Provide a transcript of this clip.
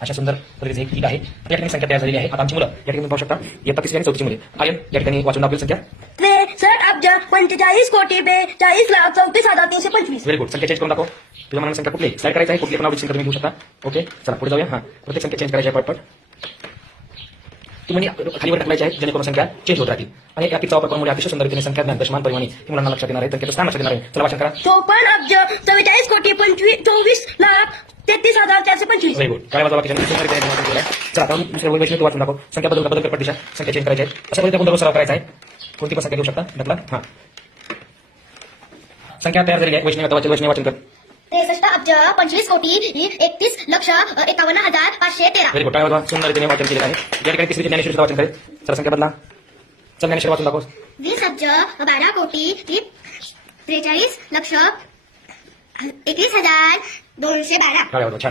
अशा सुंदर पद्धतीचे एक गीत आहे. या ठिकाणी संख्या तयार झालेली आहे. आता आमची मुलं या ठिकाणी पाहू शकता. इयत्ता तिसरी आणि चौथीची मुले. आर्यन या ठिकाणी वाचून दाखवेल संख्या. अब्ज पंचेचाळीस कोटी बेचाळीस लाख चौतीस हजार तीनशे पंचवीस. व्हेरी गुड संख्या चेंज करून दाखव. तुझ्या मनाने संख्या कुठली? स्लाईड करायचं आहे? कुठली पण डिसिजन तुम्ही घेऊ शकता. ओके चला पुढे जाऊया. हां. प्रत्येक संख्या चेंज करायची आहे पटपट. तुम्ही खालीवर टाकलायचे आहेत जेणेकरून संख्या चेंज होत राहतील. आणि या किचा वापर करून अतिशय सुंदर रीतीने संख्या ज्ञान दशमान परिमाणी मुलांना लक्षात येणार आहे. संख्येचं स्थान लक्षात येणार आहे. चला वाचन करा. चोपन्न अब्ज चव्वेचाळीस कोटी पंचवीस चोवीस व्हेरी गुड काय वाजवा बाकीच्या चला आता दुसऱ्या वैशिष्ट्य वाचून दाखव. संख्या बदल बदल करपट दिशा संख्या चेंज करायची आहे. अशा पद्धतीने आपण दररोज सराव करायचा आहे. कोणती पण संख्या घेऊ शकता ढकला. हां. संख्या तयार झालेली आहे. वैष्णव वैष्णव वाचन कर. त्रेसष्ट अब्ज पंचवीस कोटी एकतीस लक्ष एकावन्न हजार पाचशे तेरा. व्हेरी गुड काय वाजवा? सुंदर रीतीने वाचन केलेलं आहे. या ठिकाणी तिसरी ज्ञानेश्वर वाचन करेल. चला संख्या बदला. चल ज्ञानेश्वर वाचून दाखव. वीस अब्ज बारा कोटी त्रेचाळीस लक्ष एकवीस हजार दोनशे बारा काय वाचन